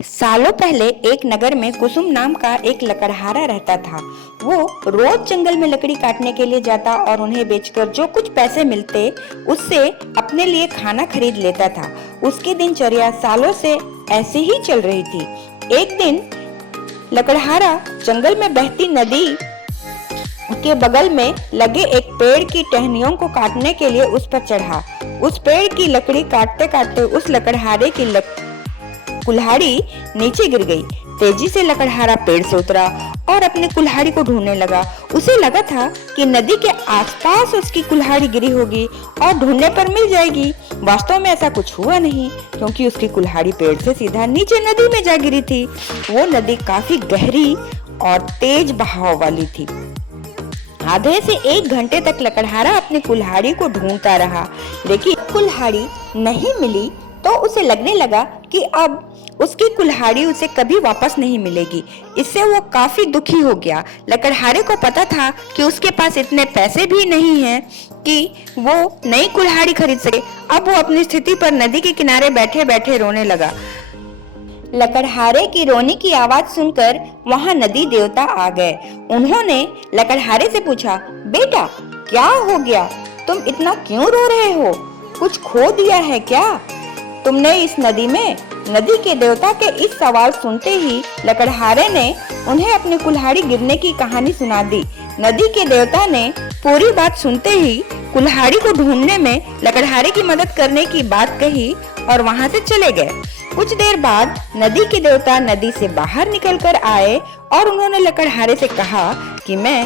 सालों पहले एक नगर में कुसुम नाम का एक लकड़हारा रहता था। वो रोज जंगल में लकड़ी काटने के लिए जाता और उन्हें बेचकर जो कुछ पैसे मिलते उससे अपने लिए खाना खरीद लेता था। उसकी दिनचर्या सालों से ऐसे ही चल रही थी। एक दिन लकड़हारा जंगल में बहती नदी के बगल में लगे एक पेड़ की टहनियों को काटने के लिए उस पर चढ़ा। उस पेड़ की लकड़ी काटते काटते उस लकड़हारे की कुल्हाड़ी नीचे गिर गई। तेजी से लकड़हारा पेड़ से उतरा और अपने कुल्हाड़ी को ढूंढने लगा। उसे लगा था कि नदी के आसपास उसकी कुल्हाड़ी गिरी होगी और ढूंढने पर मिल जाएगी। वास्तव में ऐसा कुछ हुआ नहीं, क्योंकि उसकी कुल्हाड़ी पेड़ से सीधा नीचे नदी में जा गिरी थी। वो नदी काफी गहरी और तेज बहाव वाली थी। आधे से 1 घंटे तक लकड़हारा अपनी कुल्हाड़ी को ढूंढता रहा, लेकिन कुल्हाड़ी नहीं मिली तो उसे लगने लगा कि अब उसकी कुल्हाड़ी उसे कभी वापस नहीं मिलेगी। इससे वो काफी दुखी हो गया। लकड़हारे को पता था कि उसके पास इतने पैसे भी नहीं हैं कि वो नई कुल्हाड़ी खरीद सके। अब वो अपनी स्थिति पर नदी के किनारे बैठे बैठे रोने लगा। लकड़हारे की रोने की आवाज सुनकर वहां नदी देवता आ गए। उन्होंने लकड़हारे से पूछा, बेटा क्या हो गया? तुम इतना क्यों रो रहे हो? कुछ खो दिया है क्या तुमने इस नदी में? नदी के देवता के इस सवाल सुनते ही लकड़हारे ने उन्हें अपनी कुल्हाड़ी गिरने की कहानी सुना दी। नदी के देवता ने पूरी बात सुनते ही कुल्हाड़ी को ढूंढने में लकड़हारे की मदद करने की बात कही और वहां से चले गए। कुछ देर बाद नदी के देवता नदी से बाहर निकलकर आए और उन्होंने लकड़हारे से कहा कि मैं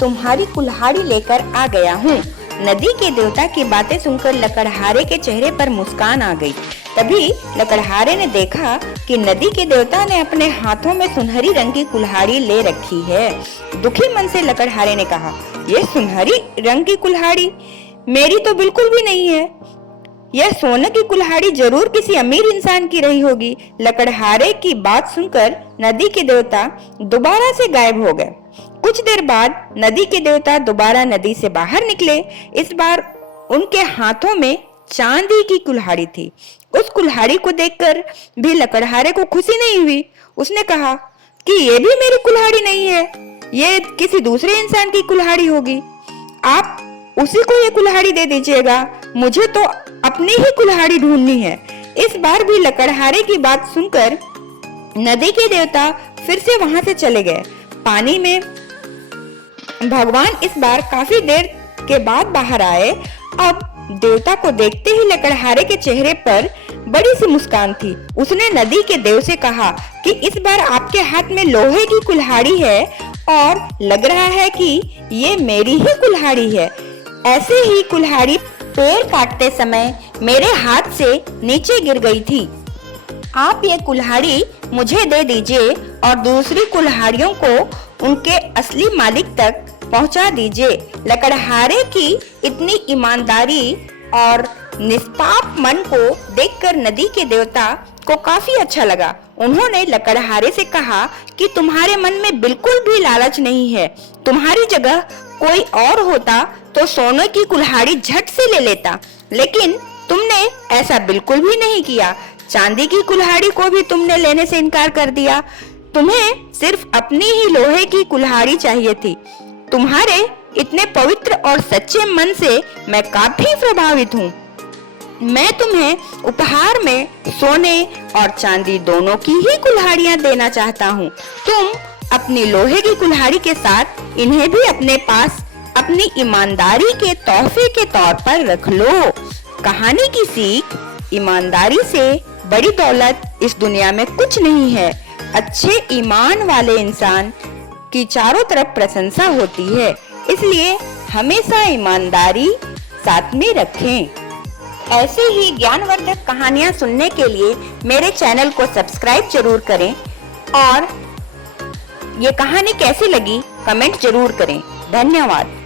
तुम्हारी कुल्हाड़ी लेकर आ गया हूँ। नदी के देवता की बातें सुनकर लकड़हारे के चेहरे पर मुस्कान आ गई। तभी लकड़हारे ने देखा कि नदी के देवता ने अपने हाथों में सुनहरी रंग की कुल्हाड़ी ले रखी है। दुखी मन से लकड़हारे ने कहा, यह सुनहरी रंग की कुल्हाड़ी मेरी तो बिल्कुल भी नहीं है। यह सोने की कुल्हाड़ी जरूर किसी अमीर इंसान की रही होगी। लकड़हारे की बात सुनकर नदी के देवता दोबारा से गायब हो गए। कुछ देर बाद नदी के देवता दोबारा नदी से बाहर निकले। इस बार उनके हाथों में चांदी की कुल्हाड़ी थी। उस कुल्हाड़ी को देखकर भी लकड़हारे को खुशी नहीं हुई। उसने कहा कि ये भी मेरी कुल्हाड़ी नहीं है, ये किसी दूसरे इंसान की कुल्हाड़ी होगी। आप उसी को ये कुल्हाड़ी दे दीजिएगा, मुझे तो अपनी ही कुल्हाड़ी ढूंढनी है। इस बार भी लकड़हारे की बात सुनकर नदी के देवता फिर से वहां से चले गए। पानी में भगवान इस बार काफी देर के बाद बाहर आए। अब देवता को देखते ही लकड़हारे के चेहरे पर बड़ी सी मुस्कान थी। उसने नदी के देव से कहा कि इस बार आपके हाथ में लोहे की कुल्हाड़ी है और लग रहा है कि ये मेरी ही कुल्हाड़ी है। ऐसे ही कुल्हाड़ी पेड़ काटते समय मेरे हाथ से नीचे गिर गई थी। आप ये कुल्हाड़ी मुझे दे दीजिए और दूसरी कुल्हाड़ियों को उनके असली मालिक तक पहुंचा दीजिए। लकड़हारे की इतनी ईमानदारी और निष्पाप मन को देखकर नदी के देवता को काफी अच्छा लगा। उन्होंने लकड़हारे से कहा कि तुम्हारे मन में बिल्कुल भी लालच नहीं है। तुम्हारी जगह कोई और होता तो सोने की कुल्हाड़ी झट से ले लेता, लेकिन तुमने ऐसा बिल्कुल भी नहीं किया। चांदी की कुल्हाड़ी को भी तुमने लेने से इनकार कर दिया। तुम्हें सिर्फ अपनी ही लोहे की कुल्हाड़ी चाहिए थी। तुम्हारे इतने पवित्र और सच्चे मन से मैं काफी प्रभावित हूँ। मैं तुम्हें उपहार में सोने और चांदी दोनों की ही कुल्हाड़ियाँ देना चाहता हूँ। तुम अपनी लोहे की कुल्हाड़ी के साथ इन्हें भी अपने पास अपनी ईमानदारी के तोहफे के तौर पर रख लो। कहानी की सीख, ईमानदारी से बड़ी दौलत इस दुनिया में कुछ नहीं है। अच्छे ईमान वाले इंसान की चारों तरफ प्रशंसा होती है, इसलिए हमेशा ईमानदारी साथ में रखें। ऐसे ही ज्ञानवर्धक कहानियाँ सुनने के लिए मेरे चैनल को सब्सक्राइब जरूर करें और ये कहानी कैसी लगी कमेंट जरूर करें। धन्यवाद।